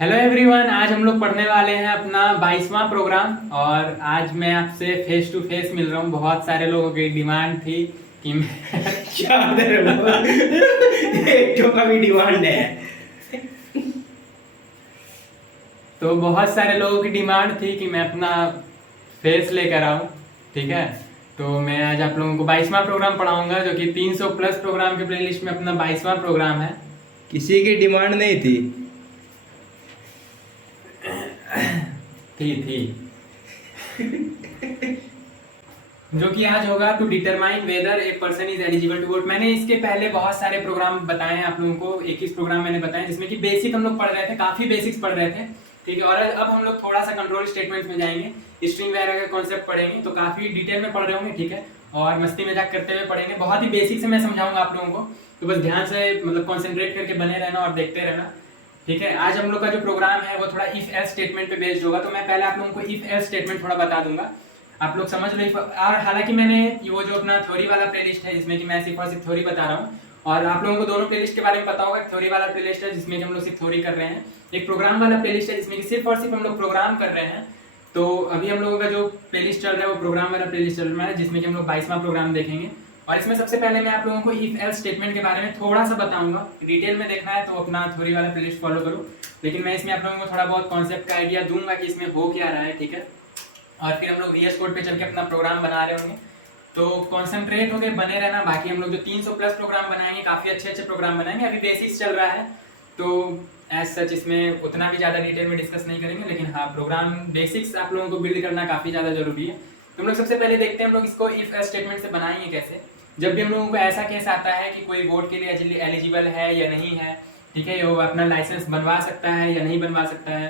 Hello everyone, आज हम लोग पढ़ने वाले हैं अपना 22वां प्रोग्राम। और आज मैं आपसे फेस टू फेस मिल रहा हूँ। बहुत सारे लोगों की डिमांड थी कि मैं क्या एक तो का भी डिमांड है। तो बहुत सारे लोगों की डिमांड थी कि मैं अपना फेस लेकर आऊँ। ठीक है, तो मैं आज आप लोगों को 22वां प्रोग्राम पढ़ाऊंगा, जो कि 300 प्लस प्रोग्राम के प्लेलिस्ट में अपना 22वां प्रोग्राम है। किसी की डिमांड नहीं थी। थी जो कि आज होगा to determine whether a person is eligible to vote. मैंने इसके पहले बहुत सारे प्रोग्राम बताए हैं आप लोगों को, 21 प्रोग्राम मैंने बताए जिसमें कि बेसिक हम लोग पढ़ रहे थे, काफी बेसिक्स पढ़ रहे थे। ठीक है, और अब हम लोग थोड़ा सा कंट्रोल स्टेटमेंट्स में जाएंगे, स्ट्रिंग वगैरह का कॉन्सेप्ट पढ़ेंगे, तो काफी डिटेल में पढ़ रहे होंगे। ठीक है, और मस्ती मजाक करते हुए पढ़ेंगे, बहुत ही बेसिक से मैं समझाऊंगा आप लोगों को। तो बस ध्यान से मतलब कॉन्सेंट्रेट करके बने रहना और देखते रहना। ठीक है, आज हम लोग का जो प्रोग्राम है वो थोड़ा इफ एल्स स्टेटमेंट पे बेस्ड होगा। तो मैं पहले आप लोगों को इफ एल्स स्टेटमेंट थोड़ा बता दूंगा, आप लोग समझ लो। और हालांकि मैंने वो जो अपना थ्योरी वाला प्लेलिस्ट है जिसमें कि मैं सिर्फ और सिर्फ थ्योरी बता रहा हूँ, और आप लोगों को दोनों प्लेलिस्ट के बारे में पता होगा। थ्योरी वाला प्लेलिस्ट है जिसमें कि हम लोग सिर्फ थ्योरी कर रहे हैं, एक प्रोग्राम वाला प्लेलिस्ट है जिसमें कि सिर्फ और सिर्फ हम लोग प्रोग्राम कर रहे हैं। तो अभी हम लोगों का जो प्लेलिस्ट चल रहा है वो प्रोग्राम वाला प्लेलिस्ट चल रहा है, जिसमें कि हम लोग 22वां प्रोग्राम देखेंगे। और इसमें सबसे पहले मैं आप लोगों को इफ एल्स स्टेटमेंट के बारे में थोड़ा सा बताऊंगा। डिटेल में देखना है तो अपना थ्योरी वाला प्लेलिस्ट फॉलो करो, लेकिन मैं इसमें आप लोगों को थोड़ा बहुत कॉन्सेप्ट का आइडिया दूंगा कि इसमें हो क्या रहा है। ठीक है, और फिर हम लोग वीएस कोड पे चल के अपना प्रोग्राम बना रहे होंगे, तो कॉन्सेंट्रेट होकर बने रहना। बाकी हम लोग जो 300 प्लस प्रोग्राम बनाएंगे, काफी अच्छे अच्छे प्रोग्राम बनाएंगे। अभी बेसिक्स चल रहा है, तो एज सच इसमें उतना भी ज्यादा डिटेल में डिस्कस नहीं करेंगे, लेकिन हाँ, प्रोग्राम बेसिक्स आप लोगों को बिल्ड करना काफी ज्यादा जरूरी है। तो हम लोग सबसे पहले देखते हैं हम लोग इसको इफ स्टेटमेंट से बनाएंगे कैसे। जब भी हम लोगों को ऐसा केस आता है कि कोई वोट के लिए एलिजिबल है या नहीं है, ठीक है, वो अपना लाइसेंस बनवा सकता है या नहीं बनवा सकता है,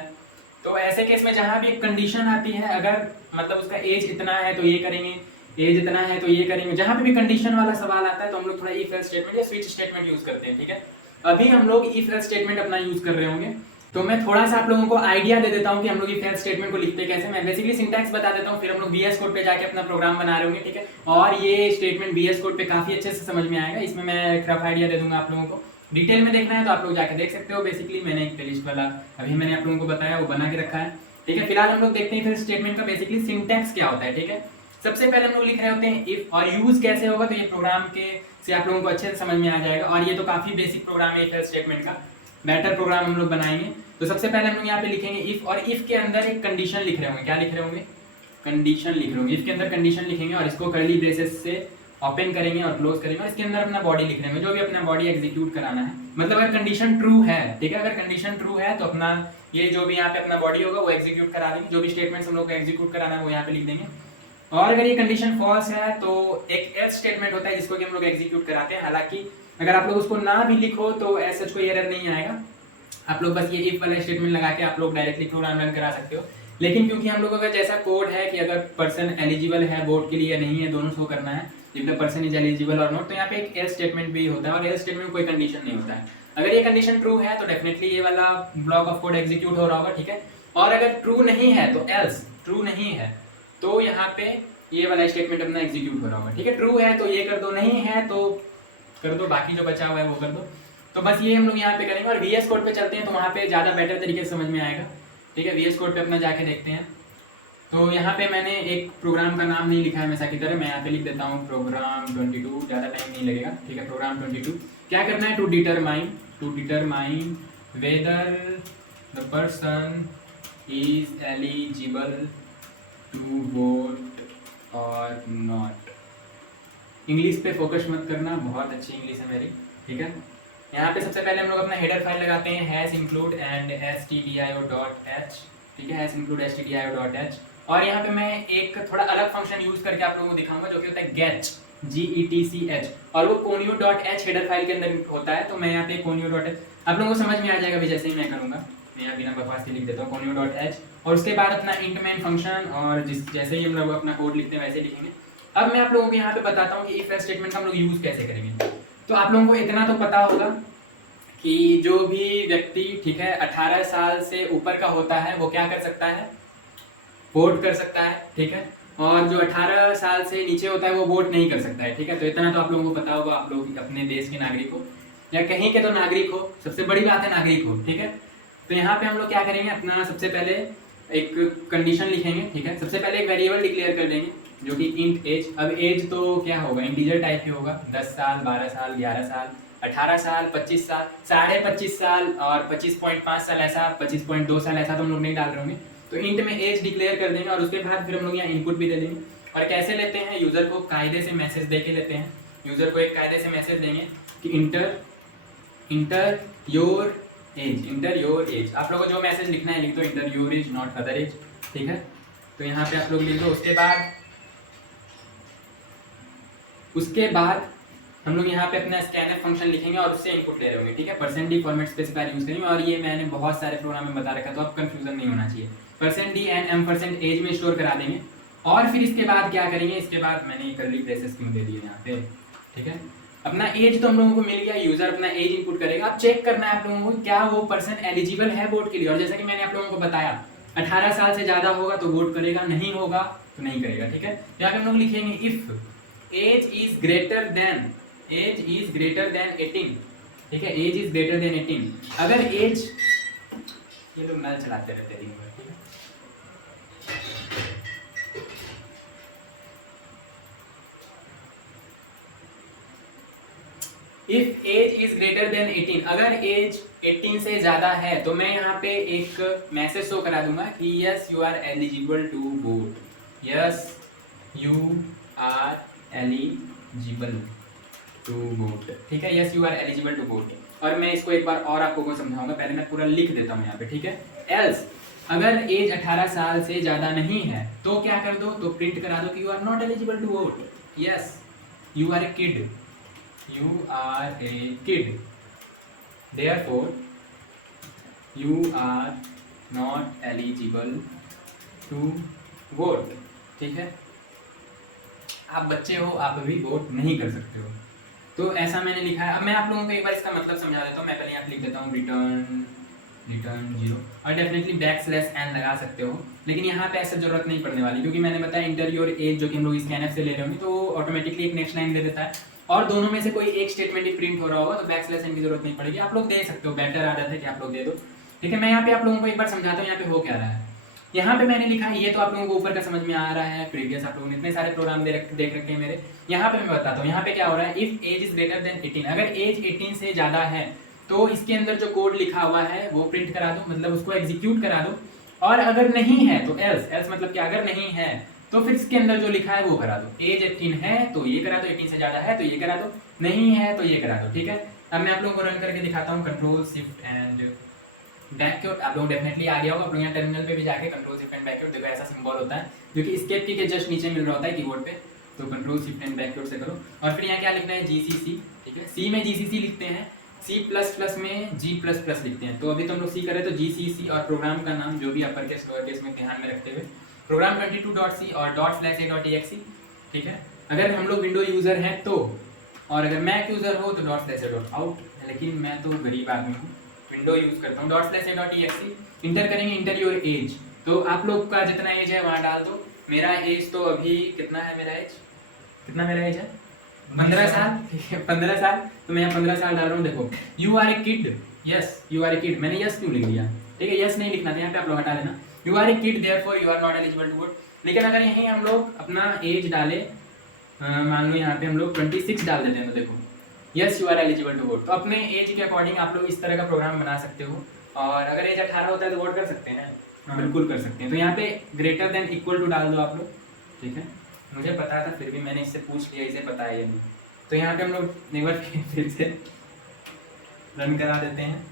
तो ऐसे केस में जहां भी एक कंडीशन आती है, अगर मतलब उसका एज इतना है तो ये करेंगे, एज इतना है तो ये करेंगे, जहां पे भी कंडीशन वाला सवाल आता है तो हम लोग थोड़ा इफ एल्स स्टेटमेंट या स्विच स्टेटमेंट यूज करते हैं। ठीक है, अभी हम लोग इफ एल्स स्टेटमेंट अपना यूज कर रहे होंगे। तो मैं थोड़ा सा आप लोगों को आइडिया दे देता हूं कि हम लोग इफ एल्स स्टेटमेंट को लिखते कैसे। मैं बेसिकली सिंटैक्स बता देता हूं, फिर हम लोग वीएस कोड पे जाके अपना प्रोग्राम बना रहे होंगे। ठीक है, और ये स्टेटमेंट वीएस कोड पे काफी अच्छे से समझ में आएगा। इसमें मैं एक रफ आइडिया दे दूंगा आप लोगों को। डिटेल में देखना है तो आप लोग जाके देख सकते हो। बेसिकली मैंने एक प्लेलिस्ट वाला अभी मैंने आप लोगों को बताया, वो बना के रखा है। ठीक है, फिलहाल हम लोग देखते हैं फिर स्टेटमेंट का बेसिकली सिंटैक्स क्या होता है। ठीक है, सबसे पहले हम लोग लिख रहे होते हैं इफ, और यूज कैसे होगा तो ये प्रोग्राम के से आप लोगों को अच्छे से समझ में आ जाएगा। और ये तो काफी बेसिक प्रोग्राम है इफ एल्स स्टेटमेंट का, बेटर प्रोग्राम हम लोग बनाएंगे। तो सबसे पहले हम लोग यहाँ पे लिखेंगे इफ, और इफ के अंदर एक कंडीशन लिख रहे होंगे। क्या लिख रहे होंगे? कंडीशन लिख रहे होंगे। इफ के अंदर कंडीशन लिखेंगे और इसको कर्ली ब्रेसेस से ओपन करेंगे और क्लोज करेंगे, और इसके अंदर अपना बॉडी लिख रहे हैं, जो भी अपना बॉडी एग्जीक्यूट कराना है। मतलब अगर कंडीशन ट्रू है, ठीक है, अगर कंडीशन ट्रू है तो अपना ये जो भी यहाँ पे अपना बॉडी होगा वो एग्जीक्यूट करा देंगे। जो भी स्टेटमेंट्स हम लोग को एग्जीक्यूट कराना है वो यहाँ पे लिख देंगे। और अगर ये कंडीशन फॉल्स है तो एक एल्स स्टेटमेंट होता है जिसको कि हम लोग एग्जीक्यूट कराते हैं। हालांकि अगर आप लोग उसको ना भी लिखो तो एज सच कोई एरर नहीं आएगा, आप लोग बस ये इफ वाला स्टेटमेंट लगा के आप लोग डायरेक्टली प्रोग्राम रन करा सकते हो। लेकिन क्योंकि हम लोगों का जैसा कोड है कि अगर पर्सन एलिजिबल है वोट के लिए या नहीं है, दोनों शो करना है, if the person is eligible और नॉट, तो यहाँ पे एक एल्स स्टेटमेंट भी होता है। और एल्स स्टेटमेंट में कोई कंडीशन नहीं होता है। अगर ये कंडीशन ट्रू है तो डेफिनेटली ये वाला ब्लॉक ऑफ कोड एग्जीक्यूट हो रहा होगा। ठीक है, और अगर ट्रू नहीं है तो एल्स, ट्रू नहीं है तो यहाँ पे ये वाला स्टेटमेंट अपना एग्जीक्यूट हो रहा होगा। ठीक है, ट्रू है तो ये कर दो, नहीं है तो कर दो, बाकी जो बचा हुआ है वो कर दो। तो बस ये हम लोग यहाँ पे करेंगे। और वीएस कोड पे चलते हैं तो वहाँ पे ज़्यादा बेटर तरीके से समझ में आएगा। ठीक है, वीएस कोड पे अपना जाके देखते हैं। तो यहाँ पे मैंने एक प्रोग्राम का नाम नहीं लिखा है हमेशा की तरह, मैं यहाँ पे लिख देता हूँ प्रोग्राम 22, ज़्यादा टाइम नहीं लगेगा। ठीक है, प्रोग्राम 22 क्या करना है? To determine whether the person is eligible to vote और नॉट। इंग्लिश पे फोकस मत करना, बहुत अच्छी इंग्लिश है मेरी। ठीक है, यहाँ पे सबसे पहले हम लोग अपना हेडर फाइल लगाते हैं हैश इंक्लूड एंड stdio.h। ठीक है, हैश इंक्लूड stdio.h। और यहाँ पे मैं एक थोड़ा अलग फंक्शन यूज करके आप लोगों को दिखाऊंगा जो कि होता है गेट, GETCH, और वो conio.h हेडर फाइल के अंदर होता है। तो मैं यहाँ पे conio.h आप लोगों को समझ में आ जाएगा भी जैसे ही मैं करूंगा। मैं यहाँ बिना बकवास के लिख देता हूँ conio.h, और उसके बाद अपना इंट मेन फंक्शन, और जैसे ही हम लोग अपना कोड लिखते हैं वैसे लिखेंगे। अब मैं आप लोगों को यहाँ पे बताता हूँ कि इफ एल्स स्टेटमेंट का हम लोग यूज कैसे करेंगे। तो आप लोगों को इतना तो पता होगा कि जो भी व्यक्ति, ठीक है, 18 साल से ऊपर का होता है वो क्या कर सकता है? वोट कर सकता है। ठीक है, और जो 18 साल से नीचे होता है वो वोट नहीं कर सकता है। ठीक है, तो इतना तो आप लोगों को पता होगा, आप लोग अपने देश के नागरिक हो या कहीं के तो नागरिक हो, सबसे बड़ी बात है नागरिक हो। ठीक है, तो यहाँ पे हम लोग क्या करेंगे, अपना सबसे पहले एक कंडीशन लिखेंगे, ठीक है। सबसे पहले एक वेरिएबल डिक्लेयर कर देंगे जो कि इंट एज। अब एज तो क्या होगा, इंटीजर टाइप ही होगा, 10 साल, 12 साल, 11 साल, 18 साल, 25 साल, 25.5 साल और 25.5 साल, ऐसा 25.2 साल, ऐसा तो हम लोग नहीं डाल रहे होंगे। तो इंट में एज डिक्लेयर कर देंगे और उसके बाद फिर हम लोग यहाँ इनपुट भी दे देंगे। और कैसे लेते हैं, यूजर को कायदे से मैसेज दे के लेते हैं। यूजर को एक कायदे से मैसेज देंगे कि enter your age, enter your age. आप लोगों को जो मैसेज लिखना है लिख दो, enter your age not other age, ठीक है। तो यहाँ पे आप लोग लिख दो। उसके बाद हम लोग यहाँ पे अपना स्कैनर फंक्शन लिखेंगे और उससे इनपुट ले रहे होंगे, ठीक है। %d फॉर्मेट स्पेसिफायर यूज करेंगे और ये मैंने बहुत सारे प्रोग्राम में बता रखा, तो अब कंफ्यूजन नहीं होना चाहिए। %d एंड %age में स्टोर करा देंगे। और फिर इसके बाद क्या करेंगे, इसके बाद मैंने कर्ली ब्रेसेस क्यों दे दिए यहाँ पे, ठीक है। अपना एज तो हम लोगों को मिल गया, यूजर अपना एज इनपुट करेगा। अब चेक करना है आप लोगों को क्या वो पर्सन एलिजिबल है वोट के लिए। और जैसा कि मैंने आप लोगों को बताया 18 साल से ज्यादा होगा तो वोट करेगा, नहीं होगा तो नहीं करेगा, ठीक है। यहाँ पे हम लोग लिखेंगे if age is greater than 18, ठीक है। Age is greater than 18। अगर एज, ये लोग नल चलाते रहते हैं दिन भर, ठीक है। If age is greater than 18, अगर एज 18 से ज्यादा है तो मैं यहाँ पे एक मैसेज शो करा दूंगा कि yes you are eligible to vote, yes you are eligible to vote, ठीक है। Yes you are eligible to vote. और मैं इसको एक बार और आप लोगों को समझाऊंगा, पहले मैं पूरा लिख देता हूँ यहाँ पे, ठीक है। एल्स, अगर एज 18 साल से ज्यादा नहीं है तो क्या कर दो, तो प्रिंट करा दो कि you are not eligible to vote, yes you are a kid, you are a kid, therefore you are not eligible to vote, ठीक है। आप बच्चे हो, आप अभी वोट नहीं कर सकते हो। तो ऐसा मैंने लिखा है। अब मैं आप लोगों को एक बार इसका मतलब समझा देता हूँ। मैं पहले यहाँ पे लिख देता हूँ रिटर्न 0 और डेफिनेटली \n लगा सकते हो, लेकिन यहाँ पे ऐसा जरूरत नहीं पड़ने वाली, क्योंकि मैंने बताया इंटर योर एज जो कि हम लोग स्कैनर से ले रहे होंगे तो ऑटोमेटिकली एक नेक्स्ट लाइन दे देता है और दोनों में से कोई एक स्टेटमेंट ही प्रिंट हो रहा होगा तो \n की जरूरत नहीं पड़ेगी। आप लोग दे सकते हो, बेटर आदत है कि आप लोग दे दो, ठीक है। मैं यहाँ पे आप लोगों को एक बार समझाता हूँ यहाँ पे हो क्या रहा है। यहाँ पे मैंने लिखा है, ये तो आप लोगों को ऊपर का समझ में आ रहा है, प्रीवियस आप लोगों ने इतने सारे प्रोग्राम देख रखे हैं मेरे। यहाँ पे मैं बताता हूँ यहाँ पे क्या हो रहा है। If age is greater than 18, अगर एज 18 से ज्यादा है तो इसके अंदर जो कोड लिखा हुआ है वो प्रिंट करा दो, मतलब उसको एग्जीक्यूट करा दो। और अगर नहीं है तो एल्स मतलब कि अगर नहीं है तो फिर इसके अंदर जो लिखा है वो करा दो। एज 18 है तो ये करा दो, 18 से ज्यादा है तो ये करा दो, नहीं है तो ये करा दो, ठीक है। अब मैं आप लोगों को रन करके दिखाता हूँ, कंट्रोल शिफ्ट एंड बैकवर्ड। आप लोग डेफिनेटली आ गया होगा, आप लोग यहाँ टर्मिनल पे भी जाके कंट्रोल शिफ्ट एंड बैकवर्ड, देखो ऐसा सिंबल होता है जो कि एस्केप की के जस्ट नीचे मिल रहा होता है कीबोर्ड पे। तो कंट्रोल शिफ्ट एंड बैकवर्ड से करो और फिर यहाँ क्या लिखना है, GCC, ठीक है। सी में GCC लिखते हैं, C++ में G++ लिखते हैं। तो अभी तो हम लोग सी करें तो GCC और प्रोग्राम का नाम जो भी अपर केस लोअर केस में ध्यान में रखते हुए प्रोग्राम 22.c और ./a.exe, ठीक है। अगर हम लोग विंडो यूजर हैं तो, और अगर मैक यूजर हो तो ./a.out, लेकिन मैं तो गरीब आदमी हूँ, विंडो यूज करता हूँ। ./a.exe इंटर करेंगे, इंटर योर एज। तो आप लोग का जितना एज है वहाँ डाल दो। मेरा एज तो अभी कितना है, मेरा एज है 15 साल, ठीक है 15 साल। तो मैं यहाँ 15 साल डाल रहा हूँ। देखो you are a kid, yes you are a kid, मैंने यस क्यों लिख दिया, ठीक है। यस नहीं लिखना था, यहाँ पे आप लोग हटा देना। You are a kid therefore you are not eligible to vote. लेकिन अगर यहीं हम लोग अपना एज डाले, मान लो यहाँ पे हम लोग 26 डाल देते हैं तो देखो yes you are eligible to vote. तो अपने एज के अकॉर्डिंग आप लोग इस तरह का प्रोग्राम बना सकते हो। और अगर एज 18 होता है तो वोट कर सकते हैं, बिल्कुल कर सकते हैं। तो यहाँ पे ग्रेटर देन इक्वल टू डाल दो आप लोग, ठीक है। मुझे पता था फिर भी मैंने इससे पूछ लिया, इसे पता है ये नहीं। तो यहाँ पे हम लोग एक बार फिर से रन करा देते हैं,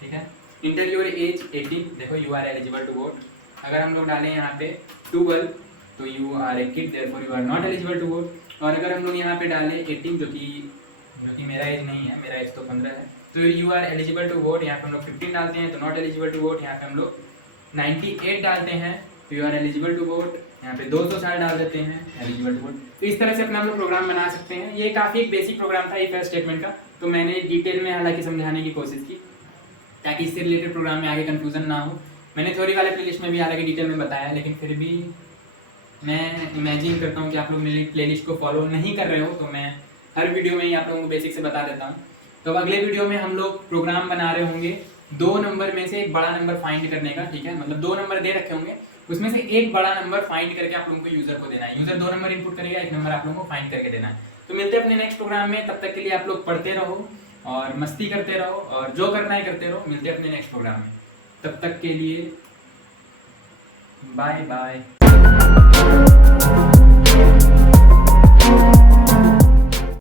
ठीक है। इंटर योर एज 18, देखो you are eligible to vote. अगर हम लोग डालें यहाँ पे 12 तो you are a kid therefore you are not eligible to vote. और अगर हम लोग यहाँ पे डालें 18 जो कि मेरा एज नहीं है, मेरा एज तो 15 है, तो you are eligible to vote. यहाँ पे हम लोग 15 डालते हैं तो नॉट एलिजिबल टू वोट। यहाँ पे हम लोग 98 डालते हैं तो you are eligible to vote. यहाँ पे 200 साल डाल देते हैं, एलिजिबल टू वोट। तो इस तरह से अपना हम लोग प्रोग्राम बना सकते हैं। ये काफ़ी एक बेसिक प्रोग्राम था इफ एल्स स्टेटमेंट का, तो मैंने डिटेल में हालांकि समझाने की कोशिश की ताकि इससे रिलेटेड प्रोग्राम में आगे कंफ्यूजन ना हो। मैंने थ्योरी वाले प्लेलिस्ट में भी हालांकि डिटेल में बताया, लेकिन फिर भी मैं इमेजिन करता हूँ कि आप लोग मेरी प्लेलिस्ट को फॉलो नहीं कर रहे हो, तो मैं हर वीडियो में ही आप लोगों को बेसिक से बता देता हूँ। तो अब अगले वीडियो में हम लोग प्रोग्राम बना रहे होंगे 2 नंबर में से एक बड़ा नंबर फाइंड करने का, ठीक है, मतलब 2 नंबर दे रखे होंगे, उसमें से एक बड़ा नंबर फाइंड करके आप लोगों को यूजर को देना है। यूजर 2 नंबर इनपुट करेगा, 1 नंबर आप लोगों को फाइंड करके देना है। तो मिलते हैं अपने नेक्स्ट प्रोग्राम में, तब तक के लिए आप लोग पढ़ते रहो और मस्ती करते रहो और जो करना है करते रहो। मिलते हैं अपने नेक्स्ट प्रोग्राम में, तब तक के लिए बाय बाय।